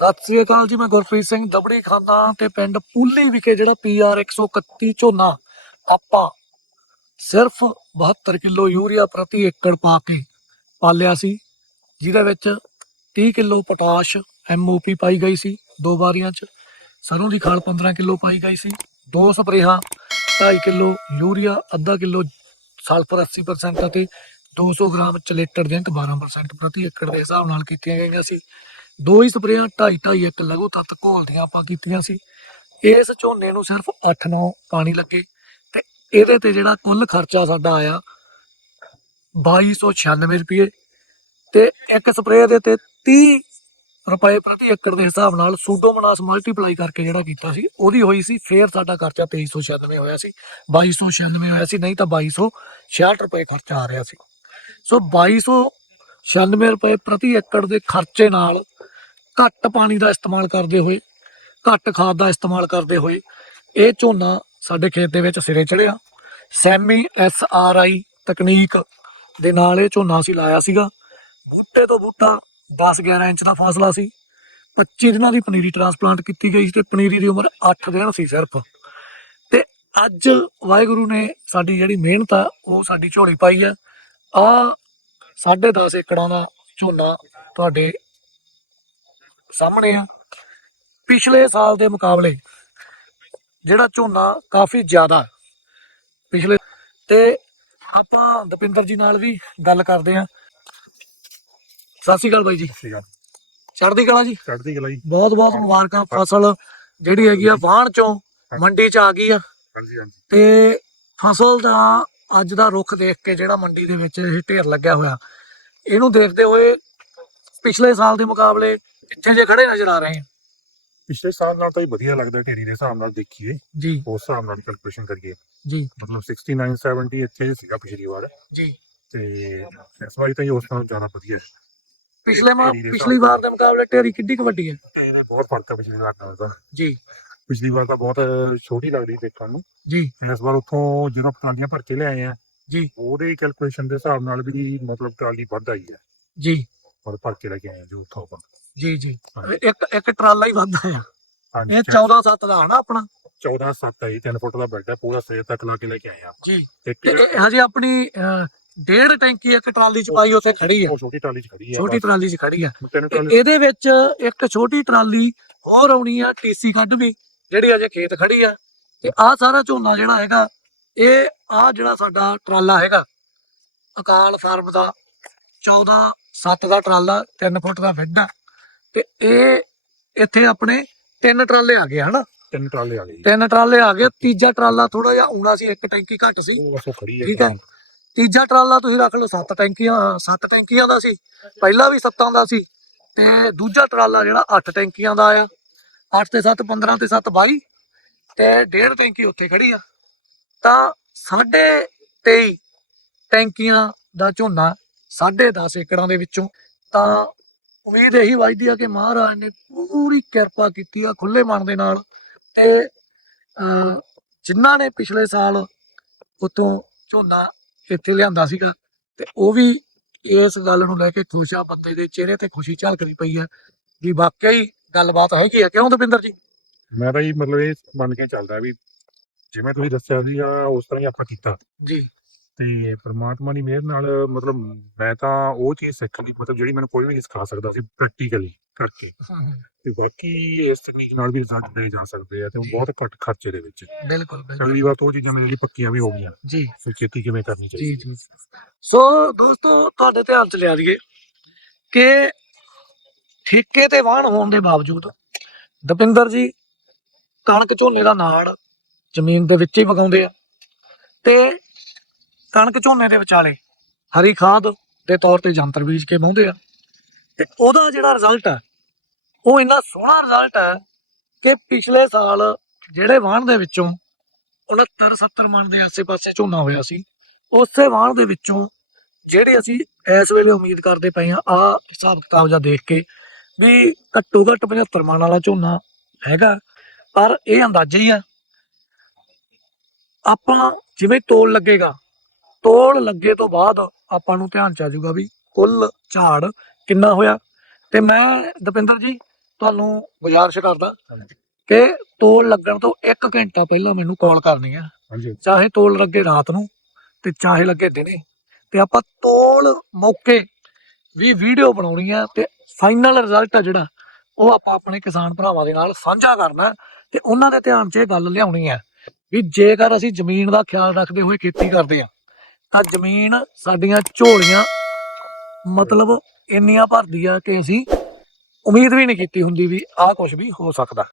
ਸਤਿ ਸ੍ਰੀ ਅਕਾਲ ਜੀ, ਮੈਂ ਗੁਰਪ੍ਰੀਤ ਸਿੰਘ ਦਬੜੀ ਖਾਨਾ ਤੇ ਪਿੰਡ ਪੂਲੀ ਵਿਖੇ ਜਿਹੜਾ ਪੀਆਰ 131 ਝੋਨਾ ਆਪਾਂ ਸਿਰਫ 72 ਕਿਲੋ ਯੂਰੀਆ ਪ੍ਰਤੀ ਏਕੜ ਪਾ ਕੇ ਪਾਲਿਆ ਸੀ, ਜਿਹਦੇ ਵਿੱਚ 30 ਕਿਲੋ ਪੋਟਾਸ਼ ਐਮਓਪੀ ਪਾਈ ਗਈ ਸੀ ਦੋ ਵਾਰੀਆਂ ਚ, ਸਰੋਂ ਦੀ ਖਾਲ 15 ਕਿਲੋ ਪਾਈ ਗਈ ਸੀ, ਦੋ ਸਪਰੇਹਾਂ 2.5 ਕਿਲੋ ਯੂਰੀਆ, ਅੱਧਾ ਕਿਲੋ ਸਲਫਰ 80% ਅਤੇ 200 ਗ੍ਰਾਮ ਚਲੇਟਰ ਜ਼ਿੰਕ 12% ਪ੍ਰਤੀ ਏਕੜ ਦੇ ਹਿਸਾਬ ਨਾਲ ਕੀਤੀਆਂ ਗਈਆਂ ਸੀ। ਦੋ ਹੀ ਸਪਰੇਆਂ 2.5 2.5 ਇੱਕ ਲਘੂ ਤੱਤ ਘੋਲ ਦੀਆਂ ਆਪਾਂ ਕੀਤੀਆਂ ਸੀ। ਇਸ ਝੋਨੇ ਨੂੰ ਸਿਰਫ 8-9 ਪਾਣੀ ਲੱਗੇ ਤੇ ਇਹਦੇ ਤੇ ਜਿਹੜਾ ਕੁੱਲ ਖਰਚਾ ਸਾਡਾ ਆਇਆ 2296 ਰੁਪਏ ਤੇ ਇੱਕ ਸਪਰੇਅ ਦੇ ਤੇ 30 ਰੁਪਏ ਪ੍ਰਤੀ ਏਕੜ ਦੇ ਹਿਸਾਬ ਨਾਲ ਸੂਡੋਮੋਨਾਸ ਮਲਟੀਪਲਾਈ ਕਰਕੇ ਜਿਹੜਾ ਕੀਤਾ ਸੀ, ਉਹਦੀ ਹੋਈ ਸੀ, ਫੇਰ ਸਾਡਾ ਖਰਚਾ 2396 ਹੋਇਆ ਸੀ 2296 ਹੋਇਆ ਸੀ, ਨਹੀਂ ਤਾਂ 2266 ਰੁਪਏ ਖਰਚਾ ਆ ਰਿਹਾ ਸੀ। ਸੋ 2296 ਰੁਪਏ ਪ੍ਰਤੀ ਏਕੜ ਦੇ ਖਰਚੇ ਨਾਲ ਘੱਟ ਪਾਣੀ ਦਾ ਇਸਤੇਮਾਲ ਕਰਦੇ ਹੋਏ, ਘੱਟ ਖਾਦ ਦਾ ਇਸਤੇਮਾਲ ਕਰਦੇ ਹੋਏ, ਇਹ ਝੋਨਾ ਸਾਡੇ ਖੇਤ ਦੇ ਵਿੱਚ ਸਿਰੇ ਚੜਿਆ ਸੈਮੀ ਐਸ ਆਰ ਆਈ ਤਕਨੀਕ ਦੇ ਨਾਲ ਇਹ ਝੋਨਾ ਅਸੀਂ ਲਾਇਆ ਸੀਗਾ। ਬੂਟੇ ਤੋਂ ਬੂਟਾ 10 11 ਇੰਚ ਦਾ ਫਾਸਲਾ ਸੀ। 25 ਦਿਨਾਂ ਦੀ ਪਨੀਰੀ ਟ੍ਰਾਂਸਪਲਾਂਟ ਕੀਤੀ ਗਈ ਸੀ ਤੇ ਪਨੀਰੀ ਦੀ ਉਮਰ 8 ਦਿਨ ਸੀ ਸਿਰਫ। ਤੇ ਅੱਜ ਵਾਹਿਗੁਰੂ ਨੇ ਸਾਡੀ ਜਿਹੜੀ ਮਿਹਨਤ ਆ, ਉਹ ਸਾਡੀ ਝੋਲੀ ਪਾਈ ਆ। ਆ 10.5 ਏਕੜਾਂ ਦਾ ਝੋਨਾ ਤੁਹਾਡੇ ਸਾਹਮਣੇ ਆ। ਪਿਛਲੇ ਸਾਲ ਦੇ ਮੁਕਾਬਲੇ ਜਿਹੜਾ ਝੋਨਾ ਕਾਫੀ ਜ਼ਿਆਦਾ ਪਿਛਲੇ ਤੇ ਆਪਾਂ ਦਪਿੰਦਰ ਜੀ ਨਾਲ ਵੀ ਗੱਲ ਕਰਦੇ ਆ ਸਤਿ ਸ਼੍ਰੀ ਅਕਾਲ ਬਾਈ ਜੀ। ਚੜ੍ਹਦੀ ਕਲਾ ਜੀ। ਚੜ੍ਹਦੀ ਕਲਾ ਜੀ। ਬਹੁਤ ਬਹੁਤ ਮੁਬਾਰਕਾਂ ਫਸਲ ਜਿਹੜੀ ਹੈਗੀ ਆ ਵਾਹਣ ਚੋਂ ਮੰਡੀ ਚ ਆ ਗਈ ਆ। ਹਾਂਜੀ ਹਾਂਜੀ। ਤੇ ਫਸਲ ਦਾ ਅੱਜ ਦਾ ਰੁੱਖ ਦੇਖ ਕੇ ਜਿਹੜਾ ਮੰਡੀ ਦੇ ਵਿੱਚ ਇਹ ਢੇਰ ਲੱਗਿਆ ਹੋਇਆ। ਇਹਨੂੰ ਦੇਖਦੇ ਹੋਏ ਪਿਛਲੇ ਸਾਲ ਦੇ ਮੁਕਾਬਲੇ ਕਿੱਥੇ ਜੇ ਖੜੇ ਨਜ਼ਰ ਆ ਰਹੇ ਆ? ਪਿਛਲੇ ਸਾਲ ਨਾਲ ਤਾਂ ਹੀ ਵਧੀਆ ਲੱਗਦਾ ਢੇਰੀ ਦੇ ਹਿਸਾਬ ਨਾਲ ਦੇਖੀਏ। ਜੀ। ਉਸ ਹਿਸਾਬ ਨਾਲ ਕੈਲਕੂਲੇਸ਼ਨ ਕਰੀਏ। ਜੀ। ਮਤਲਬ 69 70 ਇੱਥੇ ਸੀਗਾ ਪਿਛਲੀ ਵਾਰ। ਜੀ। ਤੇ ਇਸ ਵਾਰੀ ਤਾਂ ਇਹ ਉਸ ਨਾਲੋਂ ਜ਼ਿਆਦਾ ਵਧੀਆ ਹੈ। ਪਿਛਲੇ ਢੇਰੀ ਦੇ ਪਿਛਲੀ ਵਾਰ ਦੇ ਮੁਕਾਬਲੇ ਢੇਰੀ ਕਿੱਡੀ ਕੁ ਵੱਡੀ ਹੈ? ਇਹਦਾ ਬਹੁਤ ਫ਼ਰਕ ਹੈ ਪਿਛਲੀ ਵਾਰ ਨਾਲੋਂ ਤਾਂ। ਜੀ। ਪਿਛਲੀ ਵਾਰ ਤਾਂ ਬਹੁਤ ਛੋਟੀ ਲੱਗਦੀ ਦੇਖਣ ਨੂੰ। ਜੀ। ਇਸ ਵਾਰ ਉੱਥੋਂ ਜਦੋਂ ਟਰਾਲੀਆਂ ਭਰ ਕੇ ਲਿਆਏ ਆ ਜੀ। ਉਹਦੇ ਕੈਲਕੂਲੇਸ਼ਨ ਦੇ ਹਿਸਾਬ ਨਾਲ ਵੀ ਮਤਲਬ ਟਰਾਲੀ ਵੱਧ ਆਈ ਹੈ। ਜੀ। ਔਰ ਭਰ ਕੇ ਲੈ ਕੇ ਆਏ ਜੋ ਉੱਥੋਂ ਆਪਾਂ। ਜੀ ਜੀ। ਇੱਕ ਇੱਕ ਟਰਾਲਾ ਹੀ ਵੱਧਾ ਆ ਹਾਂਜੀ। ਇਹ 14 7 ਦਾ ਹੋਣਾ ਆਪਣਾ। 14 7 ਹੈ 3 ਫੁੱਟ ਦਾ ਬੈੱਡ ਹੈ ਪੂਰਾ ਸਵੇਰ ਤੱਕ ਲਾ ਕੇ ਲੈ ਕੇ ਆਏ ਆ ਜੀ। ਤੇ ਇਹ ਹਜੇ ਆਪਣੀ ਡੇਢ ਟੈਂਕੀ ਇੱਕ ਟਰਾਲੀ ਚ ਪਾਈ ਉੱਥੇ ਖੜੀ ਆ। ਉਹ ਛੋਟੀ ਟਰਾਲੀ ਚ ਖੜੀ ਹੈ ਛੋਟੀ ਟਰਾਲੀ ਚ ਖੜੀ ਆ। ਇਹਦੇ ਵਿੱਚ ਇੱਕ ਛੋਟੀ ਟਰਾਲੀ ਹੋਰ ਆਉਣੀ ਆ ਟੀਸੀ ਕੱਢ ਵੀ ਜਿਹੜੀ ਅਜੇ ਖੇਤ ਖੜੀ ਆ। ਤੇ ਆਹ ਸਾਰਾ ਝੋਨਾ ਜਿਹੜਾ ਹੈਗਾ ਇਹ ਆ ਜਿਹੜਾ ਸਾਡਾ ਟਰਾਲਾ ਹੈਗਾ ਅਕਾਲ ਫਾਰਮ ਦਾ 14 7 ਦਾ ਟਰਾਲਾ 3 ਫੁੱਟ ਦਾ ਆ। ਤੇ ਇਹ ਇੱਥੇ ਆਪਣੇ ਤਿੰਨ ਟਰਾਲੇ ਆ ਗਏ ਹਨਾ? ਤਿੰਨ ਟਰਾਲੇ ਆ ਗਏ ਜੀ। ਤਿੰਨ ਟਰਾਲੇ ਆ ਗਏ। ਤੀਜਾ ਟਰਾਲਾ ਥੋੜਾ ਜਿਹਾ ਆਉਣਾ ਸੀ ਇੱਕ ਟੈਂਕੀ ਘੱਟ ਸੀ। ਉਹ ਬਸ ਉਹ ਖੜੀ ਹੈ ਠੀਕ ਹੈ। ਤੀਜਾ ਟਰਾਲਾ ਤੁਸੀਂ ਰੱਖ ਲਓ ਸੱਤ ਟੈਂਕੀਆਂ ਸੱਤ ਟੈਂਕੀਆਂ ਦਾ ਸੀ। ਪਹਿਲਾ ਵੀ ਸੱਤਾਂ ਦਾ ਸੀ। ਤੇ ਦੂਜਾ ਟਰਾਲਾ ਜਿਹੜਾ 8 ਟੈਂਕੀਆਂ ਦਾ ਆ 8 ਤੇ 7 15 ਤੇ 7 22 ਤੇ ਡੇਢ ਟੈਂਕੀ ਉੱਥੇ ਖੜੀ ਆ। ਤਾਂ ਸਾਢੇ 23 ਟੈਂਕੀਆਂ ਦਾ ਝੋਨਾ ਸਾਢੇ 10 ਏਕੜਾਂ ਦੇ ਵਿੱਚੋਂ। ਤਾਂ ਉਮੀਦ ਇਹੀ ਵੱਜਦੀ ਆ ਕਿ ਮਹਾਰਾਜ ਨੇ ਪੂਰੀ ਕਿਰਪਾ ਕੀਤੀ ਆ ਖੁੱਲੇ ਮਨ ਦੇ ਨਾਲ ਤੇ ਜਿਨ੍ਹਾਂ ਨੇ ਪਿਛਲੇ ਸਾਲ ਉਤੋਂ ਝੋਨਾ ਇੱਥੇ ਲਿਆਂਦਾ ਸੀਗਾ ਤੇ ਉਹ ਵੀ ਇਸ ਗੱਲ ਨੂੰ ਲੈ ਕੇ ਖੁਸ਼ ਆ ਬੰਦੇ ਦੇ ਚਿਹਰੇ ਤੇ ਖੁਸ਼ੀ ਝਲਕਦੀ ਪਈ ਆ ਵੀ ਵਾਕਿਆ ਹੀ ਗੱਲਬਾਤ ਹੈਗੀ ਆ। ਕਿਉਂ ਦਵਿੰਦਰ ਜੀ? ਮੈਂ ਤਾਂ ਜੀ ਮਤਲਬ ਇਹ ਮੰਨ ਕੇ ਚੱਲਦਾ ਵੀ ਜਿਵੇਂ ਤੁਸੀਂ ਦੱਸਿਆ ਸੀ ਉਸ ਤਰ੍ਹਾਂ ਹੀ ਆਪਾਂ ਕੀਤਾ। ਜੀ। ਤੇ ਪ੍ਰਮਾਤਮਾ ਦੀ ਮਿਹਰ ਨਾਲ ਮਤਲਬ ਮੈਂ ਤਾਂ ਉਹ ਚੀਜ਼ ਸਿੱਖ ਲਈ ਮਤਲਬ ਜਿਹੜੀ ਮੈਨੂੰ ਕੋਈ ਵੀ ਨਹੀਂ ਸਿਖਾ ਸਕਦਾ ਸੀ ਪ੍ਰੈਕਟੀਕਲੀ ਕਰਕੇ। ਤੇ ਬਾਕੀ ਇਸ ਤਕਨੀਕ ਨਾਲ ਵੀ ਰਿਜ਼ਲਟ ਦੇ ਜਾ ਸਕਦੇ ਆ ਤੇ ਉਹ ਬਹੁਤ ਘੱਟ ਖਰਚੇ ਦੇ ਵਿੱਚ। ਬਿਲਕੁਲ ਬਿਲਕੁਲ। ਅਗਲੀ ਵਾਰ ਤੋਂ ਉਹ ਚੀਜ਼ਾਂ ਮੇਰੇ ਲਈ ਪੱਕੀਆਂ ਵੀ ਹੋ ਗਈਆਂ। ਜੀ। ਫਿਰ ਖੇਤੀ ਕਿਵੇਂ ਕਰਨੀ ਜੀ ਚਾਹੀਦੀ ਜੀ। ਸੋ ਦੋਸਤੋ ਤੁਹਾਡੇ ਧਿਆਨ ਚ ਲਿਆ ਦਈਏ ਕਿ ਠੇਕੇ ਤੇ ਵਾਹਣ ਹੋਣ ਦੇ ਬਾਵਜੂਦ ਦਪਿੰਦਰ ਜੀ ਕਣਕ ਝੋਨੇ ਦਾ ਨਾੜ ਜ਼ਮੀਨ ਦੇ ਵਿੱਚ ਹੀ ਵਗਾਉਂਦੇ ਆ ਤੇ ਕਣਕ ਝੋਨੇ ਦੇ ਵਿਚਾਲੇ, ਹਰੀ ਖਾਦ ਦੇ ਤੌਰ ਤੇ ਜੰਤਰ ਬੀਜ ਕੇ ਵਾਹੁੰਦੇ ਆ। ਤੇ ਉਹਦਾ ਜਿਹੜਾ ਰਿਜ਼ਲਟ ਹੈ ਉਹ ਇੰਨਾ ਸੋਹਣਾ ਰਿਜ਼ਲਟ ਹੈ ਕਿ ਪਿਛਲੇ ਸਾਲ ਜਿਹੜੇ ਵਾਹਣ ਦੇ ਵਿੱਚੋਂ 69 70 ਮਣ ਦੇ ਆਸੇ-ਪਾਸੇ ਝੋਨਾ ਹੋਇਆ ਸੀ, ਉਸੇ ਵਾਹਣ ਦੇ ਵਿੱਚੋਂ ਜਿਹੜੇ ਅਸੀਂ ਇਸ ਵੇਲੇ ਉਮੀਦ ਕਰਦੇ ਪਏ ਆ ਆ ਹਿਸਾਬ ਕਿਤਾਬ ਜਾਂ ਦੇਖ ਕੇ ਵੀ ਘੱਟੋ ਘੱਟ 75 ਮਣ ਵਾਲਾ ਝੋਨਾ ਹੈਗਾ, ਪਰ ਇਹ ਅੰਦਾਜ਼ਾ ਹੀ ਆ। ਆਪਾਂ ਜਿਵੇਂ ਤੋਲ ਲੱਗੇਗਾ ਤੋਲ ਲੱਗੇ ਤੋਂ ਬਾਅਦ ਆਪਾਂ ਨੂੰ ਧਿਆਨ ਚ ਆ ਜਾਊਗਾ ਵੀ ਕੁੱਲ ਝਾੜ ਕਿੰਨਾ ਹੋਇਆ। ਤੇ ਮੈਂ ਦਪਿੰਦਰ ਜੀ ਤੁਹਾਨੂੰ ਗੁਜ਼ਾਰਿਸ਼ ਕਰਦਾ ਕਿ ਤੋਲ ਲੱਗਣ ਤੋਂ 1 ਘੰਟਾ ਪਹਿਲਾਂ ਮੈਨੂੰ ਕਾਲ ਕਰਨੀ ਆ। ਹਾਂਜੀ। ਚਾਹੇ ਤੋਲ ਲੱਗੇ ਰਾਤ ਨੂੰ ਤੇ ਚਾਹੇ ਲੱਗੇ ਦਿਨੇ। ਤੇ ਆਪਾਂ ਤੋਲ ਮੌਕੇ ਵੀ ਵੀਡੀਓ ਬਣਾਉਣੀ ਆ ਤੇ ਫਾਈਨਲ ਰਿਜ਼ਲਟ ਆ ਜਿਹੜਾ ਉਹ ਆਪਾਂ ਆਪਣੇ ਕਿਸਾਨ ਭਰਾਵਾਂ ਦੇ ਨਾਲ ਸਾਂਝਾ ਕਰਨਾ। ਤੇ ਉਹਨਾਂ ਦੇ ਧਿਆਨ 'ਚ ਇਹ ਗੱਲ ਲਿਆਉਣੀ ਆ ਵੀ ਜੇਕਰ ਅਸੀਂ ਜ਼ਮੀਨ ਦਾ ਖਿਆਲ ਰੱਖਦੇ ਹੋਏ ਖੇਤੀ ਕਰਦੇ ਆ ਤਾਂ ਜ਼ਮੀਨ ਸਾਡੀਆਂ ਝੋਲੀਆਂ, ਮਤਲਬ ਇੰਨੀਆਂ ਭਰਦੀ ਆ ਕਿ ਅਸੀਂ ਉਮੀਦ ਵੀ ਨਹੀਂ ਕੀਤੀ ਹੁੰਦੀ ਵੀ ਆਹ ਕੁਝ ਵੀ ਹੋ ਸਕਦਾ।